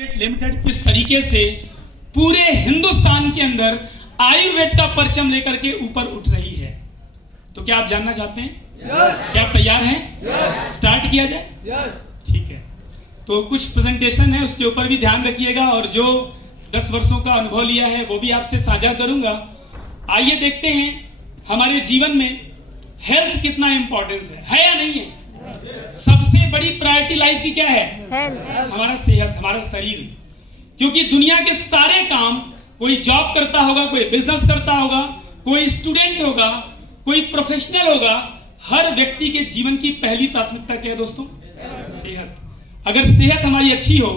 Private limited किस तरीके से पूरे हिंदुस्तान के अंदर आयुर्वेद का परचम लेकर के ऊपर उठ रही है। तो क्या आप जानना चाहते हैं? क्या आप तैयार हैं? स्टार्ट किया जाए? ठीक है, तो कुछ प्रेजेंटेशन है, उसके ऊपर भी ध्यान रखिएगा और जो 10 वर्षों का अनुभव लिया है वो भी आपसे साझा करूंगा। आइए देखते हैं हमारे जीवन में हेल्थ कितना इंपॉर्टेंस है या नहीं है। सबसे बड़ी प्रायोरिटी लाइफ की क्या है? हमारा सेहत, हमारा शरीर। क्योंकि दुनिया के सारे काम, कोई जॉब करता होगा, कोई बिजनेस करता होगा, कोई स्टूडेंट होगा, कोई प्रोफेशनल होगा, हर व्यक्ति के जीवन की पहली प्राथमिकता क्या है दोस्तों? सेहत। अगर सेहत हमारी अच्छी हो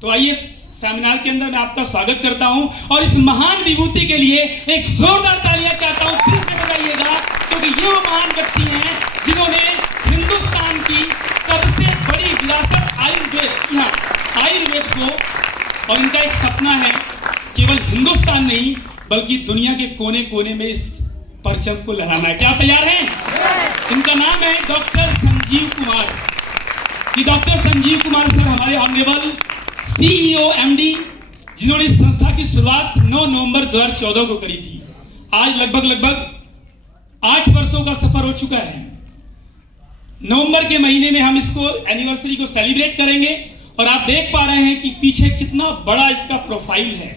तो आइए सेमिनार के अंदर मैं आपका स्वागत करता हूं और इस महान विभूति के लिए एक जोरदार तालियां चाहता हूं, फिर से बजाइएगा, क्योंकि ये वो महान व्यक्ति हैं जिन्होंने हिंदुस्तान की सबसे बड़ी विरासत आयुर्वेद को, और इनका एक सपना है केवल हिंदुस्तान नहीं बल्कि दुनिया के कोने कोने में इस परचम को लहराना है। क्या तैयार हैं? इनका नाम है डॉक्टर संजीव कुमार। कि डॉक्टर संजीव कुमार सर हमारे ऑनरेबल CEO MD, जिन्होंने इस संस्था की शुरुआत 9 नवंबर 2014 को करी थी। आज लगभग 8 वर्षों का सफर हो चुका है। नवंबर के महीने में हम इसको एनिवर्सरी को सेलिब्रेट करेंगे और आप देख पा रहे हैं कि पीछे कितना बड़ा इसका प्रोफाइल है,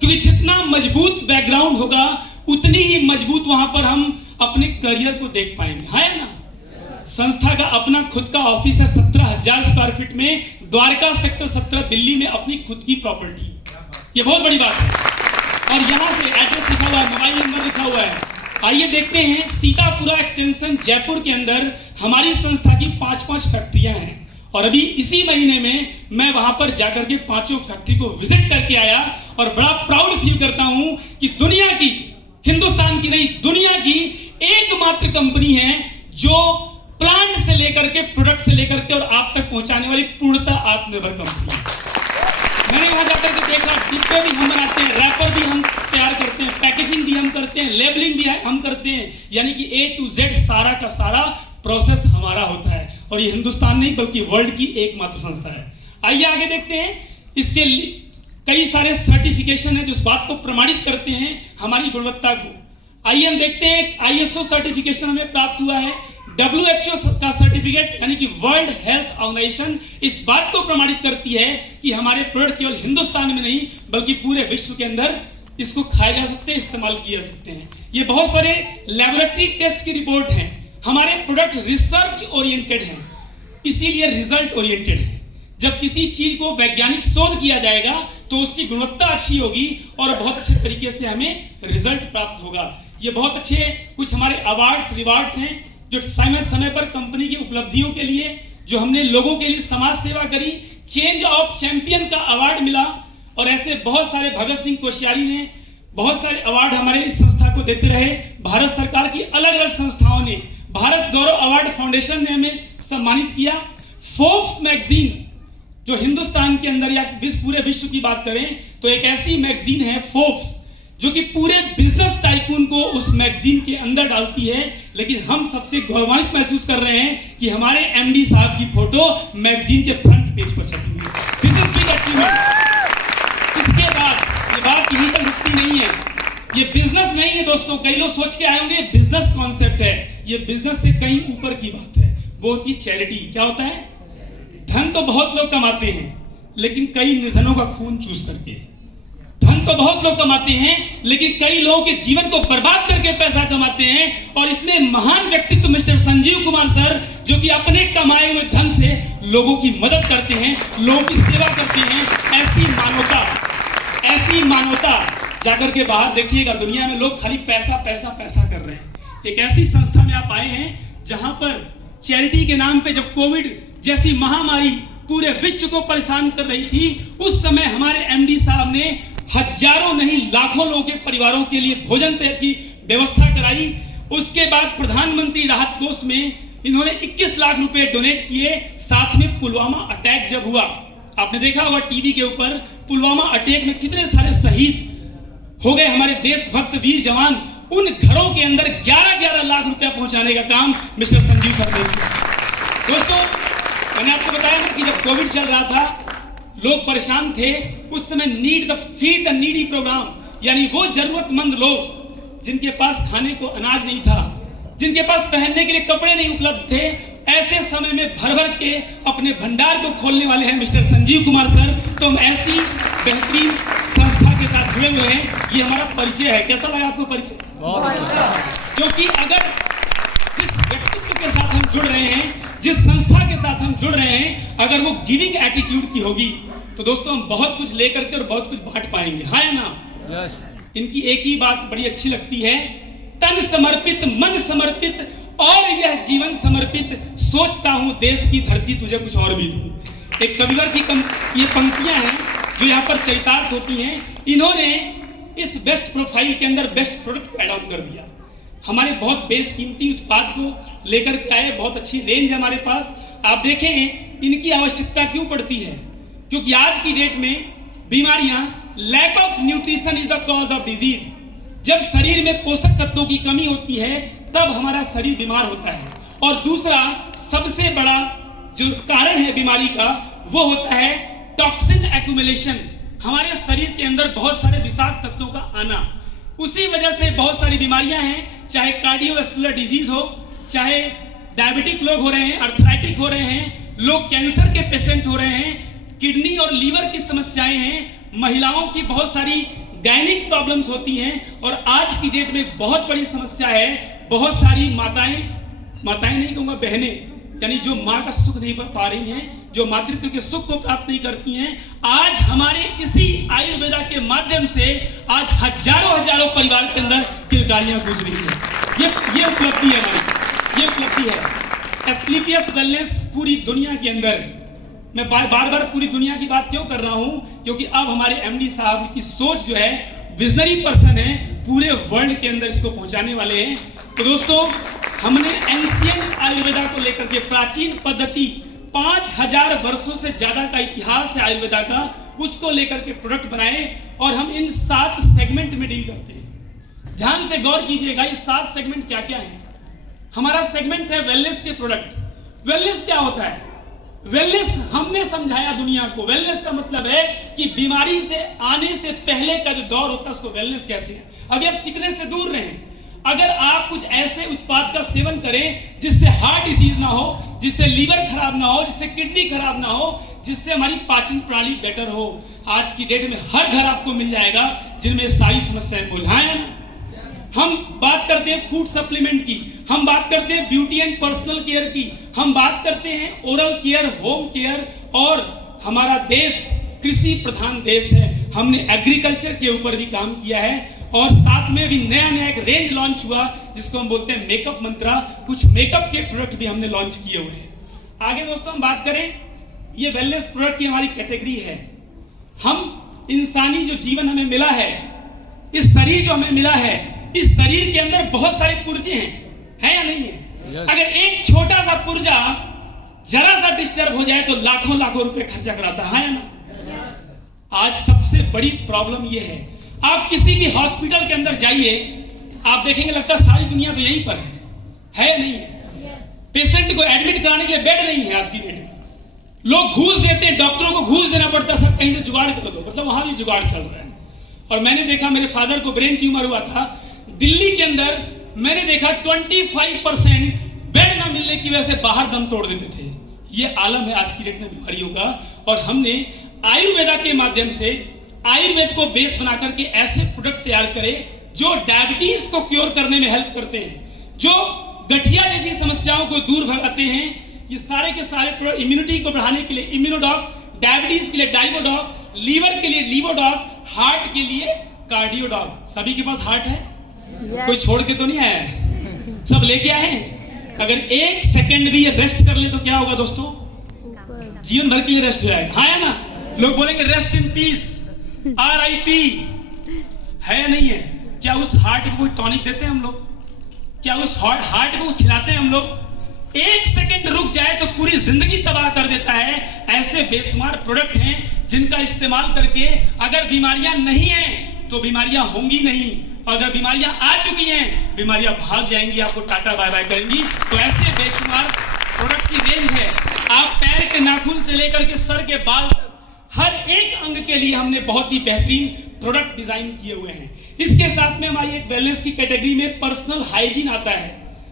क्योंकि जितना मजबूत बैकग्राउंड होगा उतनी ही मजबूत वहां पर हम अपने करियर को देख पाएंगे। है ना? संस्था का अपना खुद का ऑफिस है 17,000 स्क्वायर फीट में, द्वारका सेक्टर 17 दिल्ली में अपनी खुद की प्रॉपर्टी। ये बहुत बड़ी बात है। और यहां से एड्रेस लिखा हुआ है, मोबाइल नंबर लिखा हुआ है। आइए देखते हैं, सीतापुरा एक्सटेंशन जयपुर के अंदर हमारी संस्था की 5 फैक्ट्रियां हैं और अभी इसी महीने में मैं वहां पर जाकर के 5 फैक्ट्री को विजिट करके आया और बड़ा प्राउड फील करता हूं कि दुनिया की, हिंदुस्तान की नहीं, दुनिया की एकमात्र कंपनी है जो प्लांट से लेकर के, प्रोडक्ट से लेकर के और आप तक पहुंचाने वाली पूर्णतः आत्मनिर्भर कंपनी। मैंने वहां जाकर के देखा, डिब्बे भी हम बनाते हैं, रैपर भी हम तैयार करते हैं, पैकेजिंग भी हम करते हैं, लेबलिंग भी हम करते हैं, यानी कि A to Z सारा का सारा प्रोसेस हमारा होता है। और ये हिंदुस्तान नहीं बल्कि वर्ल्ड की एकमात्र संस्था है। आइए आगे देखते हैं, इसके कई सारे सर्टिफिकेशन है जो इस बात को प्रमाणित करते हैं हमारी गुणवत्ता को। आइए हम देखते हैं, ISO सर्टिफिकेशन हमें प्राप्त हुआ है, WHO का सर्टिफिकेट यानी कि वर्ल्ड हेल्थ ऑर्गेनाइजेशन इस बात को प्रमाणित करती है कि हमारे प्रोडक्ट केवल हिंदुस्तान में नहीं बल्कि पूरे विश्व के अंदर इसको खाए जा सकते हैं, इस्तेमाल किए जा सकते हैं। ये बहुत सारे लैबोरेटरी टेस्ट की रिपोर्ट हैं। हमारे प्रोडक्ट रिसर्च ओरिएंटेड हैं, इसीलिए रिजल्ट ओरिएंटेड है। जब किसी चीज को वैज्ञानिक शोध किया जाएगा तो उसकी गुणवत्ता अच्छी होगी और बहुत अच्छे तरीके से हमें रिजल्ट प्राप्त होगा। ये बहुत अच्छे कुछ हमारे अवार्ड्स, रिवार्ड्स हैं जो समय समय पर कंपनी की उपलब्धियों के लिए, जो हमने लोगों के लिए समाज सेवा करी, चेंज ऑफ चैंपियन का अवार्ड मिला। और ऐसे बहुत सारे, भगत सिंह कोश्यारी ने बहुत सारे अवार्ड हमारे इस संस्था को देते रहे। भारत सरकार की अलग अलग संस्थाओं ने, भारत गौरव अवार्ड फाउंडेशन ने हमें सम्मानित किया। फोर्ब्स मैगजीन, जो हिंदुस्तान के अंदर या पूरे विश्व की बात करें तो एक ऐसी मैगजीन है फोर्ब्स, जो कि पूरे बिजनेस टाइकून को उस मैगजीन के अंदर डालती है। लेकिन हम सबसे गौरवान्वित महसूस कर रहे हैं कि हमारे MD साहब की फोटो मैगजीन के फ्रंट पेज पर छपी हुई है। This is big achievement. इसके बाद ये बात यहीं तक रुकती नहीं है, ये बिजनेस नहीं है दोस्तों। कई लोग सोच के आए होंगे बिजनेस कॉन्सेप्ट है, ये बिजनेस से कहीं ऊपर की बात है। वो होती है चैरिटी। क्या होता है? धन तो बहुत लोग कमाते हैं लेकिन कई निर्धनों का खून चूस करके। धन तो बहुत लोग कमाते हैं लेकिन कई लोगों के जीवन को बर्बाद करके पैसा कमाते हैं। और इतने महान व्यक्तित्व मिस्टर संजीव कुमार सर, जो कि अपने कमाए हुए धन से लोगों की मदद करते हैं, लोगों की सेवा करते हैं। ऐसी मानवता जाकर के बाहर देखिएगा, दुनिया में लोग खाली पैसा पैसा पैसा कर रहे हैं। एक ऐसी संस्था में आप आए हैं जहां पर चैरिटी के नाम पे, जब कोविड जैसी महामारी पूरे विश्व को परेशान कर रही थी, उस समय हमारे MD साहब ने हजारों नहीं लाखों लोगों के परिवारों के लिए भोजन की व्यवस्था कराई। उसके बाद प्रधानमंत्री राहत कोष में इन्होंने 21 लाख रुपए डोनेट किए। साथ में पुलवामा अटैक जब हुआ, आपने देखा होगा टीवी के ऊपर, पुलवामा अटैक में कितने सारे शहीद हो गए हमारे देशभक्त वीर जवान। उन घरों के अंदर 11-11 लाख रुपया पहुंचाने का काम मिस्टर संजीव सर ने किया। दोस्तों, मैंने आपको बताया ना कि जब कोविड चल रहा था, लोग परेशान थे, उस समय फीड द नीडी प्रोग्राम, यानी वो जरूरतमंद लोग जिनके पास खाने को अनाज नहीं था, जिनके पास पहनने के लिए कपड़े नहीं उपलब्ध थे, ऐसे समय में भर भर के अपने भंडार को खोलने वाले हैं मिस्टर संजीव कुमार सर। तो हम ऐसी बेहतरीन संस्था के साथ जुड़े हुए हैं। ये हमारा परिचय है। कैसा लगा आपको परिचय? बहुत अच्छा। क्योंकि अगर जिस व्यक्तित्व के साथ हम जुड़ रहे हैं, जिस संस्था के साथ हम जुड़ रहे हैं, अगर वो गिविंग एटीट्यूड की होगी तो दोस्तों हम बहुत कुछ लेकर के और बहुत कुछ बांट पाएंगे। हाँ या ना? इनकी एक ही बात बड़ी अच्छी लगती है, तन समर्पित, मन समर्पित और यह जीवन समर्पित, सोचता हूं देश की धरती तुझे कुछ और भी दूं। एक कविवर की ये पंक्तियां हैं जो यहाँ पर चरितार्थ होती हैं। इन्होंने इस बेस्ट प्रोफाइल के अंदर बेस्ट प्रोडक्ट ऐड ऑन कर दिया। हमारे बहुत बेशकीमती उत्पाद को लेकर के आए, बहुत अच्छी रेंज है हमारे पास। आप देखें इनकी आवश्यकता क्यों पड़ती है, क्योंकि आज की डेट में बीमारियां, lack of nutrition is the cause of disease. जब शरीर में पोषक तत्वों की कमी होती है तब हमारा शरीर बीमार होता है। और दूसरा सबसे बड़ा जो कारण है बीमारी का वो होता है टॉक्सिन एक्यूमुलेशन। हमारे शरीर के अंदर बहुत सारे विषाक्त तत्वों का आना, उसी वजह से बहुत सारी बीमारियां हैं, चाहे कार्डियोवैस्कुलर डिजीज हो, चाहे डायबिटिक लोग हो रहे हैं, अर्थराइटिक हो रहे हैं, लोग कैंसर के पेशेंट हो रहे हैं, किडनी और लीवर की समस्याएं हैं, महिलाओं की बहुत सारी गायनिक प्रॉब्लम्स होती हैं। और आज की डेट में बहुत बड़ी समस्या है, बहुत सारी माताएं नहीं कहूंगा, बहनें, यानी जो माँ का सुख नहीं पा रही हैं, जो मातृत्व के सुख को प्राप्त नहीं करती हैं। आज हमारे इसी आयुर्वेदा के माध्यम से आज हजारों परिवार के अंदर किलकारियां गूंज रही हैं। ये उपलब्धि है हमारी, ये उपलब्धि है। एस्क्लेपियस वेलनेस पूरी दुनिया के अंदर, मैं बार बार पूरी दुनिया की बात क्यों कर रहा हूं, क्योंकि अब हमारे एमडी साहब की सोच जो है, विजनरी पर्सन है, पूरे वर्ल्ड के अंदर इसको पहुंचाने वाले हैं। तो दोस्तों हमने एंशिएंट आयुर्वेदा को लेकर के, प्राचीन पद्धति, 5000 वर्षों से ज्यादा का इतिहास है आयुर्वेदा का, उसको लेकर के प्रोडक्ट बनाए और हम इन 7 सेगमेंट में डील करते हैं। ध्यान से गौर कीजिएगा, ये 7 सेगमेंट क्या क्या है। हमारा सेगमेंट है वेलनेस के प्रोडक्ट। वेलनेस क्या होता है? वेलनेस हमने समझाया दुनिया को। वेलनेस का मतलब है कि बीमारी से आने से पहले का जो दौर होता है उसको वेलनेस कहते हैं। अभी आप सिकनेस से दूर रहें। अगर आप कुछ ऐसे उत्पाद का सेवन करें जिससे हार्ट डिजीज ना हो, जिससे लीवर खराब ना हो, जिससे किडनी खराब ना हो, जिससे हमारी पाचन प्रणाली बेटर हो, आज की डेट में हर घर आपको मिल जाएगा जिनमें सारी समस्याएं बुझाएं। हम बात करते हैं फूड सप्लीमेंट की, हम बात करते हैं ब्यूटी एंड पर्सनल केयर की, हम बात करते हैं ओरल केयर, होम केयर। और हमारा देश कृषि प्रधान देश है, हमने एग्रीकल्चर के ऊपर भी काम किया है। और साथ में भी नया एक रेंज लॉन्च हुआ जिसको हम बोलते हैं मेकअप मंत्रा। कुछ मेकअप के प्रोडक्ट भी हमने लॉन्च किए हुए हैं। आगे दोस्तों हम बात करें, ये वेलनेस प्रोडक्ट की हमारी कैटेगरी है। हम इंसानी जो जीवन हमें मिला है, इस शरीर जो हमें मिला है, इस शरीर के अंदर बहुत सारे पुर्जे हैं या नहीं है? अगर एक छोटा सा पुर्जा जरा सा डिस्टर्ब हो जाए तो लाखों रुपए खर्चा कराता है ना। आज सबसे बड़ी प्रॉब्लम ये है, आप किसी भी हॉस्पिटल के अंदर जाइए, आप देखेंगे लगता है सारी दुनिया तो यहीं पर है या नहीं है? पेशेंट को एडमिट कराने के लिए बेड नहीं है आज की डेट में। लोग घूस देते हैं, डॉक्टरों को घूस देना पड़ता है, सब कहीं से जुगाड़ कर दो, मतलब वहां भी जुगाड़ चल रहा है। और मैंने देखा, मेरे फादर को ब्रेन ट्यूमर हुआ था दिल्ली के अंदर, मैंने देखा 25% बेड ना मिलने की वजह से बाहर दम तोड़ देते थे। ये आलम है आज की डेट में बीमारियों का। और हमने आयुर्वेदा के माध्यम से आयुर्वेद को बेस बना करके ऐसे प्रोडक्ट तैयार करें जो डायबिटीज को क्योर करने में हेल्प करते हैं, जो गठिया जैसी समस्याओं को दूर भगाते हैं। ये सारे के सारे इम्यूनिटी को बढ़ाने के लिए इम्यूनोडॉक, डायबिटीज के लिए डाइबोडॉक, लीवर के लिए लीवोडॉक, हार्ट के लिए कार्डियोडॉक। सभी के पास हार्ट है? कोई छोड़ के तो नहीं आया है, सब लेके आए हैं। अगर 1 सेकंड भी ये रेस्ट कर ले तो क्या होगा दोस्तों? जीवन भर के लिए रेस्ट हो जाएगा। हाँ है ना? लोग बोलेंगे रेस्ट इन पीस, RIP है या नहीं है? क्या उस हार्ट को कोई टॉनिक देते हैं हम लोग? क्या उस हार्ट को खिलाते हैं हम लोग? 1 सेकंड रुक जाए तो पूरी जिंदगी तबाह कर देता है। ऐसे बेशुमार प्रोडक्ट हैं जिनका इस्तेमाल करके अगर बीमारियां नहीं हैं तो बीमारियां होंगी नहीं, अगर बीमारियां आ चुकी हैं बीमारियां भाग जाएंगी, आपको टाटा बाय बाय करेंगी। तो ऐसे बेशुमार प्रोडक्ट की रेंज है। आप पैर के नाखून से लेकर के सर के बाल तक हर एक अंग के लिए हमने बहुत ही बेहतरीन प्रोडक्ट डिजाइन किए हुए हैं। इसके साथ में हमारी एक वेलनेस की कैटेगरी में पर्सनल हाइजीन आता है,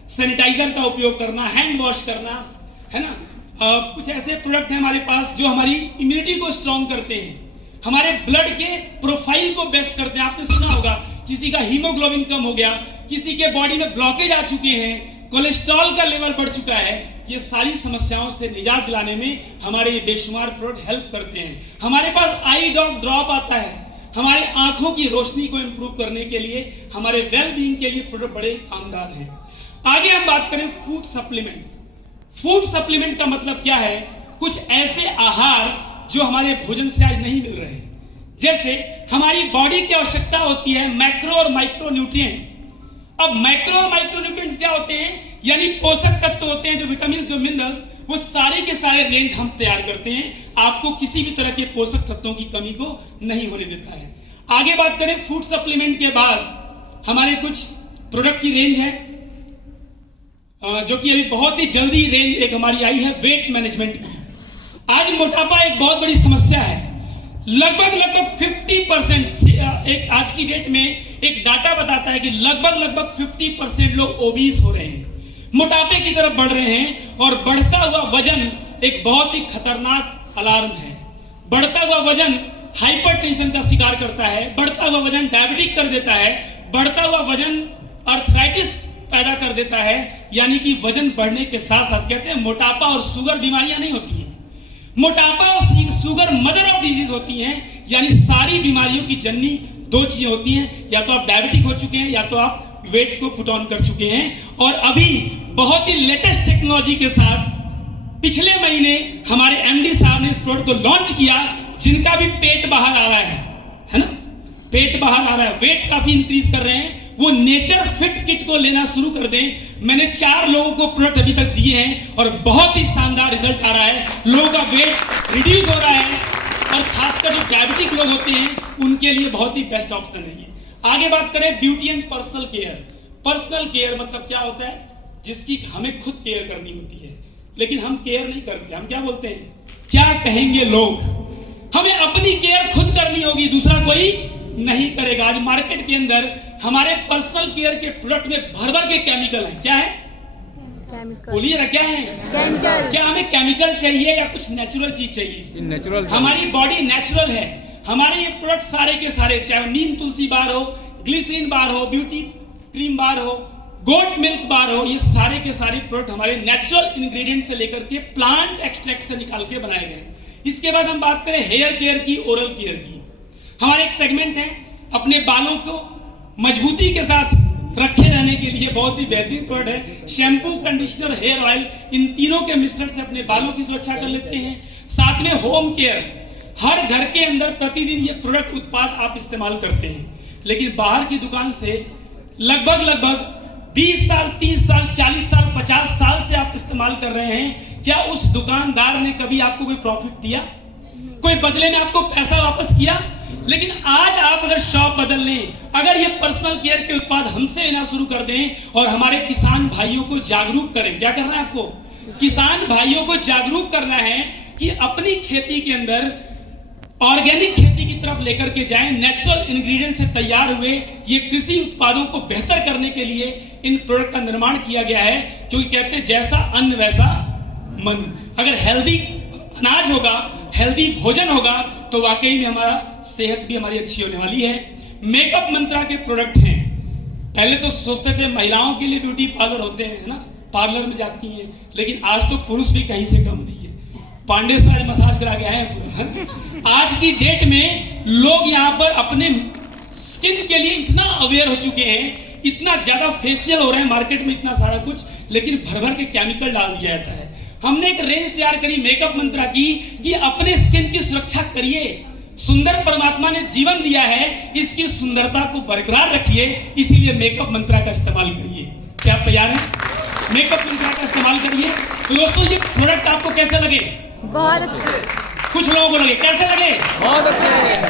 सैनिटाइजर का उपयोग करना, हैंड वॉश करना, है ना। कुछ ऐसे प्रोडक्ट हैं हमारे पास जो हमारी इम्यूनिटी को स्ट्रॉन्ग करते हैं, हमारे ब्लड के प्रोफाइल को बेस्ट करते हैं। आपने सुना होगा किसी का हीमोग्लोबिन कम हो गया, किसी के बॉडी में ब्लॉकेज आ चुके हैं, कोलेस्ट्रॉल का लेवल बढ़ चुका है। ये सारी समस्याओं से निजात दिलाने में हमारे ये बेशुमार प्रोडक्ट हेल्प करते हैं। हमारे पास आई ड्रॉप आता है, हमारे आंखों की रोशनी को इंप्रूव करने के लिए, हमारे वेल बीइंग के लिए प्रोडक्ट बड़े कामदार हैं। आगे हम बात करें फूड सप्लीमेंट। फूड सप्लीमेंट का मतलब क्या है? कुछ ऐसे आहार जो हमारे भोजन से आज नहीं मिल रहे। जैसे हमारी बॉडी की आवश्यकता होती है मैक्रो और माइक्रो न्यूट्रिएंट्स। अब मैक्रो और माइक्रो न्यूट्रिएंट्स क्या होते हैं? यानी पोषक तत्व होते हैं, जो विटामिन, जो मिनरल्स, वो सारे के सारे रेंज हम तैयार करते हैं, आपको किसी भी तरह के पोषक तत्वों की कमी को नहीं होने देता है। आगे बात करें फूड सप्लीमेंट के बाद हमारे कुछ प्रोडक्ट की रेंज है जो कि अभी बहुत ही जल्दी रेंज एक हमारी आई है वेट मैनेजमेंट की। आज मोटापा एक बहुत बड़ी समस्या है। लगभग 50% एक आज की डेट में एक डाटा बताता है कि लगभग 50% लोग ओबीस हो रहे हैं, मोटापे की तरफ बढ़ रहे हैं। और बढ़ता हुआ वजन एक बहुत ही खतरनाक अलार्म है। बढ़ता हुआ वजन हाइपरटेंशन का शिकार करता है, बढ़ता हुआ वजन डायबिटिक कर देता है, बढ़ता हुआ वजन अर्थराइटिस पैदा कर देता है। यानी कि वजन बढ़ने के साथ साथ कहते हैं मोटापा और शुगर बीमारियां नहीं होती हैं, मोटापा और शुगर मदर ऑफ डिजीज होती हैं। यानी सारी बीमारियों की जननी दो चीजें होती हैं, या तो आप डायबिटिक हो चुके हैं या तो आप वेट को पुट ऑन कर चुके हैं। और अभी बहुत ही लेटेस्ट टेक्नोलॉजी के साथ पिछले महीने हमारे एमडी साहब ने इस प्रोडक्ट को लॉन्च किया, जिनका भी पेट बाहर आ रहा है ना, पेट बाहर आ रहा है, वेट काफी इंक्रीज कर रहे हैं, वो नेचर फिट किट को लेना शुरू कर दें। मैंने 4 लोगों को प्रोडक्ट अभी तक दिए हैं और बहुत ही शानदार रिजल्ट आ रहा है। लोगों का वेट रिड्यूस हो रहा है और खासकर जो डायबिटिक लोग होते हैं उनके लिए बहुत ही बेस्ट ऑप्शन है ये। आगे बात करें beauty and personal care. Personal care मतलब क्या होता है? जिसकी हमें खुद केयर करनी होती है, लेकिन हम केयर नहीं करते। हम क्या बोलते हैं? क्या कहेंगे लोग? हमें अपनी केयर खुद करनी होगी, दूसरा कोई नहीं करेगा। आज मार्केट के अंदर हमारे पर्सनल केयर के प्रोडक्ट में भर के केमिकल है। क्या है? केमिकल। बोलिए क्या है? केमिकल। क्या हमें केमिकल चाहिए या कुछ नेचुरल चीज चाहिए? नेचुरल। हमारी बॉडी नेचुरल है। हमारे ये प्रोडक्ट सारे के सारे, चाहे नीम तुलसी बार हो, ग्लिसरीन बार हो, ब्यूटी क्रीम बार हो, गोट मिल्क बार हो, ये सारे के सारे प्रोडक्ट हमारे नेचुरल इंग्रेडिएंट से लेकर के प्लांट एक्सट्रैक्ट से निकाल के बनाए गए। इसके बाद हम बात करें हेयर केयर की, ओरल केयर की। हमारे एक सेगमेंट है अपने बालों को मजबूती के साथ रखे रहने के लिए बहुत ही बेहतरीन प्रोडक्ट है। शैम्पू, कंडीशनर, हेयर ऑयल, इन तीनों के मिश्रण से अपने बालों की सुरक्षा कर लेते हैं। साथ में होम केयर, हर घर के अंदर प्रतिदिन ये प्रोडक्ट उत्पाद आप इस्तेमाल करते हैं, लेकिन बाहर की दुकान से लगभग 20 साल, 30 साल, 40 साल, 50 साल से आप इस्तेमाल कर रहे हैं। क्या उस दुकानदार ने कभी आपको कोई प्रॉफिट दिया? कोई बदले में आपको पैसा वापस किया? लेकिन आज आप अगर शॉप बदल लें, अगर ये पर्सनल केयर के उत्पाद हमसे लेना शुरू कर दें और हमारे किसान भाइयों को जागरूक करें। क्या करना है आपको? किसान भाइयों को जागरूक करना है कि अपनी खेती के अंदर ऑर्गेनिक खेती की तरफ लेकर के जाएं। नेचुरल इंग्रेडिएंट से तैयार हुए ये कृषि उत्पादों को बेहतर करने के लिए इन प्रोडक्ट का निर्माण किया गया है, क्योंकि कहते हैं जैसा अन्न वैसा मन। अगर हेल्दी अनाज होगा, हेल्दी भोजन होगा, तो वाकई में हमारा सेहत भी हमारी अच्छी होने वाली है। मेकअप मंत्रा के प्रोडक्ट हैं। पहले तो सोचते थे महिलाओं के लिए ब्यूटी पार्लर होते हैं, है ना, पार्लर में जाती हैं, लेकिन आज तो पुरुष भी कहीं से कम नहीं है। पांडे से आज मसाज करा के आए हैं पूरा। आज की डेट में लोग यहाँ पर अपने स्किन के लिए इतना अवेयर हो चुके हैं, इतना ज्यादा फेशियल हो रहे हैं, मार्केट में इतना सारा कुछ, लेकिन भर के केमिकल डाल दिया जाता है। हमने एक रेंज तैयार करी मेकअप मंत्रा की कि अपने स्किन की सुरक्षा करिए। सुंदर परमात्मा ने जीवन दिया है, इसकी सुंदरता को बरकरार रखिए, इसीलिए मेकअप मंत्रा का इस्तेमाल करिए। क्या आप तैयार हैं? मेकअप मंत्रा का इस्तेमाल करिए। तो दोस्तों ये प्रोडक्ट आपको कैसे लगे? बहुत अच्छे। कुछ लोगों को लगे, कैसे लगे? बहुत अच्छे।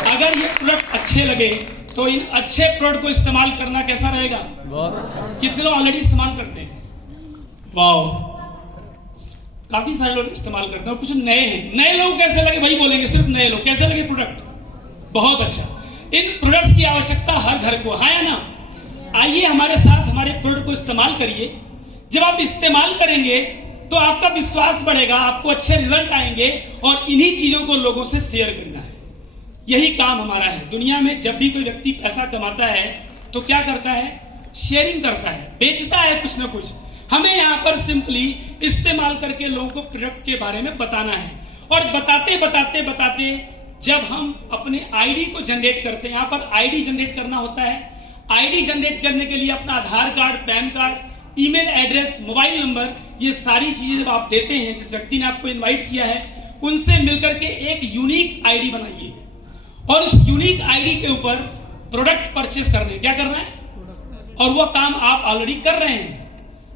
अगर ये प्रोडक्ट अच्छे लगे तो इन अच्छे प्रोडक्ट को इस्तेमाल करना कैसा रहेगा? बहुत अच्छा। कितने लोग ऑलरेडी इस्तेमाल करते हैं? वाओ, काफी सारे लोग इस्तेमाल करते हैं और कुछ नए हैं। नए लोग कैसे लगे वही बोलेंगे, सिर्फ नए लोग कैसे लगे प्रोडक्ट, बहुत अच्छा। इन प्रोडक्ट की आवश्यकता हर घर को, हाँ या ना? आइए हमारे साथ हमारे प्रोडक्ट को इस्तेमाल करिए। जब आप इस्तेमाल करेंगे तो आपका विश्वास बढ़ेगा, आपको अच्छे रिजल्ट आएंगे और इन्हीं चीजों को लोगों से शेयर करना है। यही काम हमारा है। दुनिया में जब भी कोई व्यक्ति पैसा कमाता है तो क्या करता है? शेयरिंग करता है, बेचता है कुछ ना कुछ। हमें यहाँ पर सिंपली इस्तेमाल करके लोगों को प्रोडक्ट के बारे में बताना है। और बताते बताते बताते जब हम अपने आईडी को जनरेट करते हैं, यहाँ पर आईडी जनरेट करना होता है। आईडी जनरेट करने के लिए अपना Aadhaar card, PAN card, email address, mobile number, ये सारी चीजें जब आप देते हैं, जिस व्यक्ति ने आपको इनवाइट किया है उनसे मिलकर के एक यूनिक आईडी बनाइए और उस यूनिक आईडी के ऊपर प्रोडक्ट परचेस करने, क्या करना है? और वो काम आप ऑलरेडी कर रहे हैं।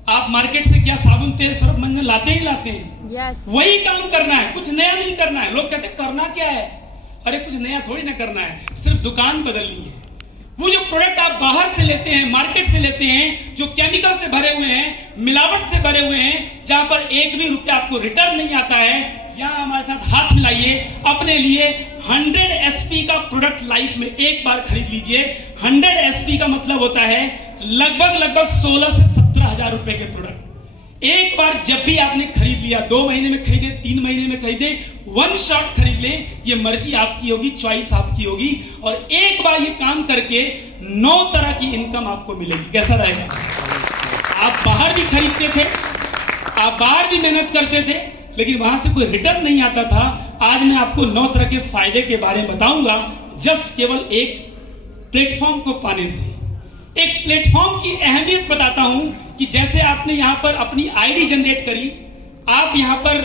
आप मार्केट से क्या साबुन, तेल, सर्फ, मंजन लाते ही लाते हैं। वही काम करना है, कुछ नया नहीं करना है। लोग कहते हैं करना क्या है? अरे कुछ नया थोड़ी ना करना है, सिर्फ दुकान बदलनी है। वो जो प्रोडक्ट आप बाहर से लेते हैं, मार्केट से लेते हैं, जो केमिकल से भरे हुए हैं, मिलावट से भरे हुए हैं, जहां पर एक भी रुपया आपको रिटर्न नहीं आता है, यहाँ हमारे साथ हाथ मिलाइए। अपने लिए 100 SP का प्रोडक्ट लाइफ में एक बार खरीद लीजिए। 100 SP का मतलब होता है लगभग 16 से 17 हजार रुपए के प्रोडक्ट। एक बार जब भी आपने खरीद लिया, 2 महीने में खरीदे, 3 महीने में खरीदे, वन शॉट खरीद ले, ये मर्जी आपकी होगी, चॉइस आपकी होगी। और एक बार ये काम करके 9 तरह की इनकम आपको मिलेगी। कैसा रहेगा? आप बाहर भी खरीदते थे, आप बाहर भी मेहनत करते थे, लेकिन वहां से कोई रिटर्न नहीं आता था। आज मैं आपको 9 तरह के फायदे के बारे में बताऊंगा, जस्ट केवल एक प्लेटफॉर्म को पाने से। एक प्लेटफॉर्म की अहमियत बताता हूं कि जैसे आपने यहां पर अपनी आईडी जनरेट करी, आप यहां पर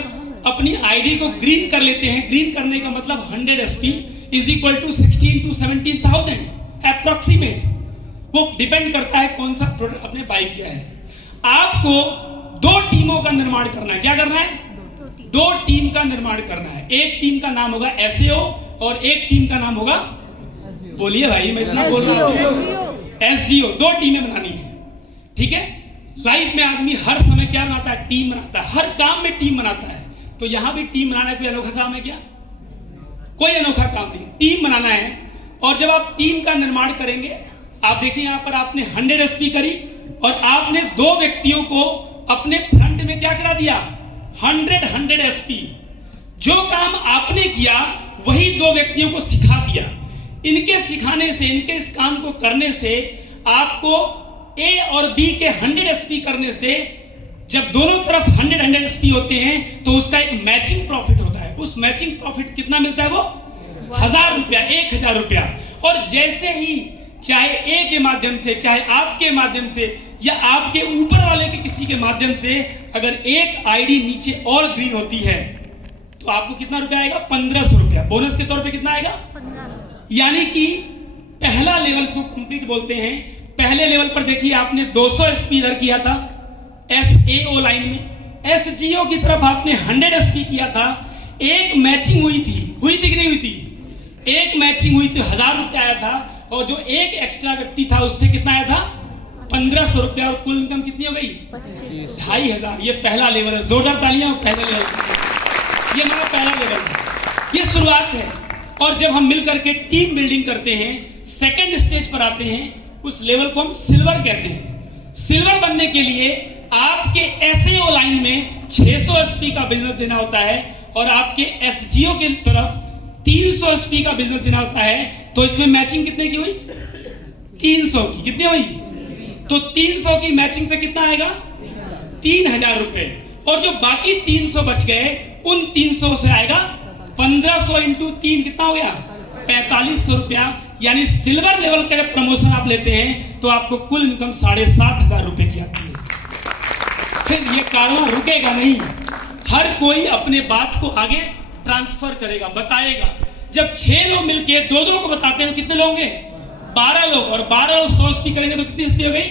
अपनी आईडी को ग्रीन कर लेते हैं। ग्रीन करने का मतलब 100 SP is equal to 16 to 17,000 approximate. वो डिपेंड करता है कौन सा प्रोडक्ट आपने बाय किया है। आपको 2 टीमों का निर्माण करना है। क्या करना है? 2 टीम का निर्माण करना है। एक टीम का नाम होगा SEO और एक टीम का नाम होगा, बोलिए भाई, मैं इतना बोल रहा हूं, SEO। 2 टीमें बनानी है, ठीक है? लाइफ में आदमी हर समय क्या बनाता है? टीम बनाता है। हर काम में टीम बनाता है। तो यहां भी टीम बनाना कोई अनोखा काम है क्या? कोई अनोखा काम नहीं, टीम बनाना है। और जब आप टीम का निर्माण करेंगे, आप देखिए यहां पर आपने 100 SP करी और आपने 2 व्यक्तियों को अपने फ्रंट में क्या करा दिया? 100 SP। जो काम आपने किया वही 2 व्यक्तियों को सिखा दिया। इनके सिखाने से, इनके इस काम को करने से आपको A और B के 100 SP करने से, जब दोनों तरफ 100 SP होते हैं तो उसका एक मैचिंग प्रॉफिट होता है। उस मैचिंग प्रॉफिट कितना मिलता है? वो 1000 रुपया, 1000 रुपया। और जैसे ही चाहे A के माध्यम से, चाहे आपके माध्यम से, या आपके ऊपर वाले के किसी के माध्यम से, अगर एक आईडी नीचे और ग्रीन होती है तो आपको कितना रुपया आएगा? 1500 रुपया। बोनस के तौर पे कितना आएगा? यानी कि पहला लेवल को कंप्लीट बोलते हैं। पहले लेवल पर देखिए आपने 200 SP इधर किया था SAO लाइन में, SGO की तरफ आपने 100 SP किया था। एक मैचिंग हुई थी कि नहीं हुई थी? एक मैचिंग हुई थी, 1000 रुपया आया था। और जो एक एक्स्ट्रा व्यक्ति था उससे कितना आया था? 1500 रुपया। और कुल इनकम कितनी हो गई? 2500। ये पहला लेवल है। जोरदार तालियां पहले लेवल। ये हमारा पहला लेवल है, ये शुरुआत है। और जब हम मिल करके टीम बिल्डिंग करते हैं, सेकंड स्टेज पर आते हैं, उस लेवल को हम सिल्वर कहते हैं। सिल्वर बनने के लिए आपके SAO लाइन में 600 SP का बिजनेस देना होता है और आपके SGO की तरफ 300 SP का बिजनेस देना होता है। तो इसमें मैचिंग कितने की हुई? 300 की। कितनी हुई? तो 300 की मैचिंग से कितना आएगा? 3000 रुपए। और जो बाकी 300 बच गए, उन 300 से आएगा 1500 इंटू 3 कितना हो गया? 4500 रुपया। यानी सिल्वर लेवल का जब प्रमोशन आप लेते हैं तो आपको कुल इनकम 7500 रुपए की आती है। फिर ये कारवां रुकेगा नहीं, हर कोई अपने बात को आगे ट्रांसफर करेगा, बताएगा। जब 6 लोग मिलके 2-2 को बताते हैं तो कितने लोग होंगे? 12 लोग। और 12 लोग 100 SP करेंगे तो कितनी SP हो गई?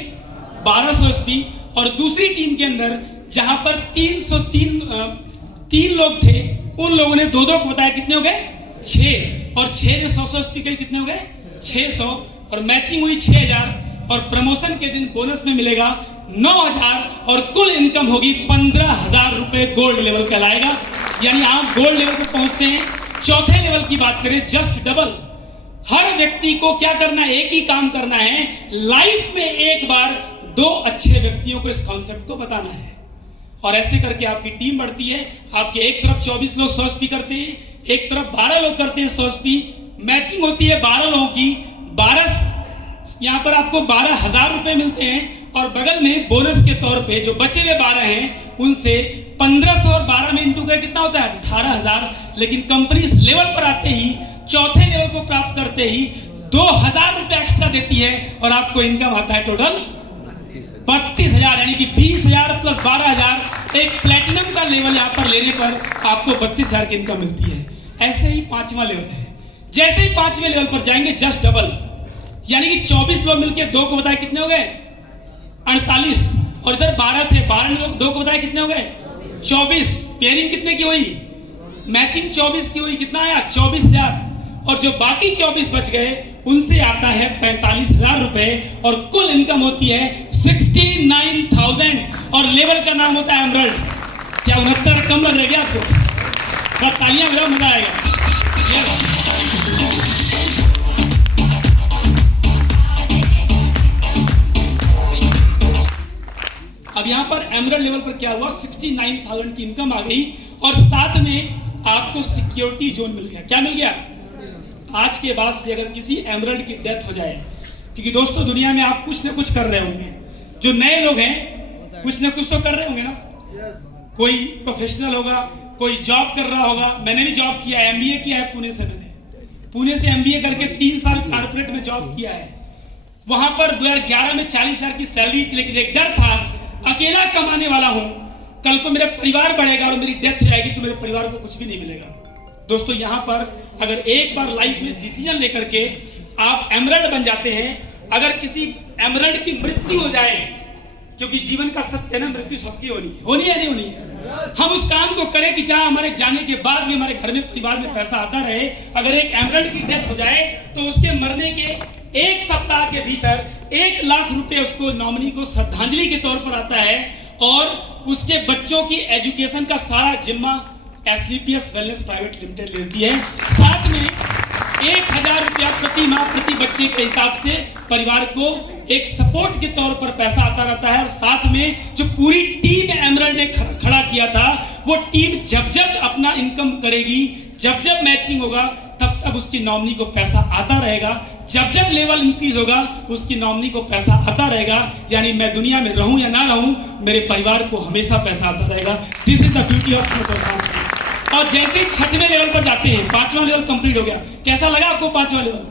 1200 SP। और दूसरी टीम के अंदर जहां पर 3 लोग थे, उन लोगों ने 2-2 को बताया, कितने हो गए? 6। और 6 ने 100 SP करी, कितने हो गए? 600। और मैचिंग हुई 6000। और प्रमोशन के दिन बोनस में मिलेगा 9,000 और कुल इनकम होगी 15,000 रुपए गोल्ड लेवल कहलाएगा। यानी आप गोल्ड लेवल पर पहुंचते हैं। चौथे लेवल की बात करें, जस्ट डबल। हर व्यक्ति को क्या करना है, एक ही काम करना है, लाइफ में एक बार 2 अच्छे व्यक्तियों को इस कॉन्सेप्ट को बताना है और ऐसे करके आपकी टीम बढ़ती है। आपके एक तरफ 24 लोग 100 स्पी करते हैं, एक तरफ 12 लोग करते हैं 100 स्पी, मैचिंग होती है 12 लोगों की। 12 यहाँ पर आपको 12,000 रुपए मिलते हैं और बगल में बोनस के तौर पे जो बचे हुए 12 हैं उनसे 1500 और 12 में इंटू कर कितना होता है 18,000। लेकिन कंपनी इस लेवल पर आते ही, चौथे लेवल को प्राप्त करते ही 2,000 रुपए एक्स्ट्रा देती है और आपको इनकम आता है टोटल 32,000। यानी कि 20,000 प्लस 12,000, एक प्लेटिनम का लेवल यहाँ पर लेने पर आपको 32,000 की इनकम मिलती है। ऐसे ही 5वां लेवल है। जैसे ही 5वें लेवल पर जाएंगे, जस्ट डबल, यानी कि 24 लोग मिलकर 2 को बताए कितने हो गए 48 और इधर 12 थे, 12 लोग 2 को बताए कितने हो गए 24। पेयरिंग कितने की हुई, मैचिंग 24 की हुई, कितना आया 24,000 और जो बाकी 24 बच गए उनसे आता है 45,000 रुपए और कुल इनकम होती है 69,000 और लेवल का नाम होता है एमरल्ड। क्या 69 कम लग रहा है क्या आपको? तालियां बजाओ, मजा आएगा। अब यहां पर एमरल्ड लेवल पर क्या हुआ, 69,000 की इनकम आ गई और साथ में आपको सिक्योरिटी जोन मिल गया। क्या मिल गया? आज के बाद से अगर किसी एमरल्ड की डेथ हो जाए, क्योंकि दोस्तों दुनिया में आप कुछ ना कुछ कर रहे होंगे, जो नए लोग हैं कुछ ना कुछ तो कर रहे होंगे ना। कोई प्रोफेशनल होगा, कोई जॉब कर रहा होगा। मैंने भी जॉब किया है, MBA किया है पुणे से। मैंने पुणे से MBA करके 3 साल कारपोरेट में जॉब किया है। वहां पर 2011 में 40,000 की सैलरी थी, लेकिन एक डर था, अकेला कमाने वाला हूं, कल को मेरा परिवार बढ़ेगा और मेरी डेथ हो जाएगी तो मेरे परिवार को कुछ भी नहीं मिलेगा। दोस्तों यहां पर अगर एक बार लाइफ में डिसीजन लेकर के आप एमरल्ड बन जाते हैं, अगर किसी एमरल्ड की मृत्यु हो जाए, क्योंकि जीवन का सत्य है ना, मृत्यु सबकी होनी है नहीं होनी है, हम उस काम को करें कि जहां हमारे जाने के बाद भी हमारे घर में परिवार में पैसा आता रहे। अगर एक एमरल्ड की डेथ हो जाए तो उसके मरने के 1 सप्ताह के भीतर 1 लाख रुपए उसको नॉमिनी को श्रद्धांजलि के तौर पर आता है और उसके बच्चों की एजुकेशन का सारा जिम्मा एसलीपीएस वेलनेस प्राइवेट लिमिटेड लेती है। साथ में 1,000 रुपया प्रति माह प्रति बच्चे के हिसाब से परिवार को एक सपोर्ट के तौर पर पैसा आता रहता है। और साथ में जो पूरी टीम एमरल्ड ने खड़ा किया था, वो टीम जब जब अपना इनकम करेगी, जब जब मैचिंग होगा, तब तब उसकी नॉमिनी को पैसा आता रहेगा। जब जब लेवल इंक्रीज होगा उसकी नॉमिनी को पैसा आता रहेगा। यानी मैं दुनिया में रहूं या ना रहूं, मेरे परिवार को हमेशा पैसा आता रहेगा। This is the beauty of program. और जैसे ही 6वें लेवल पर जाते हैं, 5वां लेवल कंप्लीट हो गया। कैसा लगा आपको 5वां लेवल?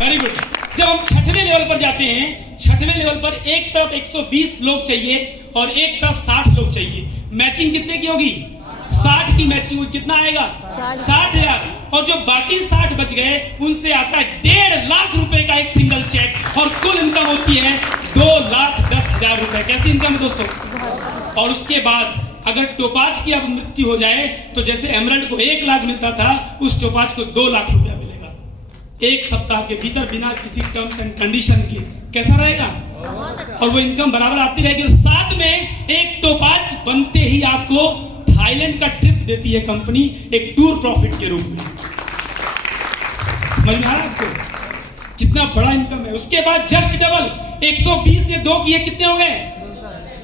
Very good. जब हम 6वें लेवल पर जाते हैं, 6वें लेवल पर एक तरफ 120 लोग चाहिए और एक तरफ 60 लोग चाहिए। मैचिंग कितने की होगी? 60 की मैचिंग हुई, कितना आएगा 60,000 और जो बाकी 60 बच गए उनसे आता है 1.5 लाख रुपए का एक सिंगल चेक और कुल इनकम होती है 2,10,000 रुपए। कैसी इनकम है दोस्तों? और उसके बाद अगर टोपाज की अब मृत्यु हो जाए तो जैसे एमरल्ड को 1 लाख मिलता था, उस टोपाज को 2 लाख रुपया मिलेगा 1 सप्ताह के भीतर बिना किसी टर्म्स एंड कंडीशन के। कैसा रहेगा? और वो इनकम बराबर आती रहेगी। और साथ में एक टोपाज बनते ही आपको थाईलैंड का ट्रिप देती है कंपनी, एक टूर प्रॉफिट के रूप में। समझ में आ रहा है आपको कितना बड़ा इनकम है? उसके बाद जस्ट डबल, 120 ने 2 किए, कितने हो गए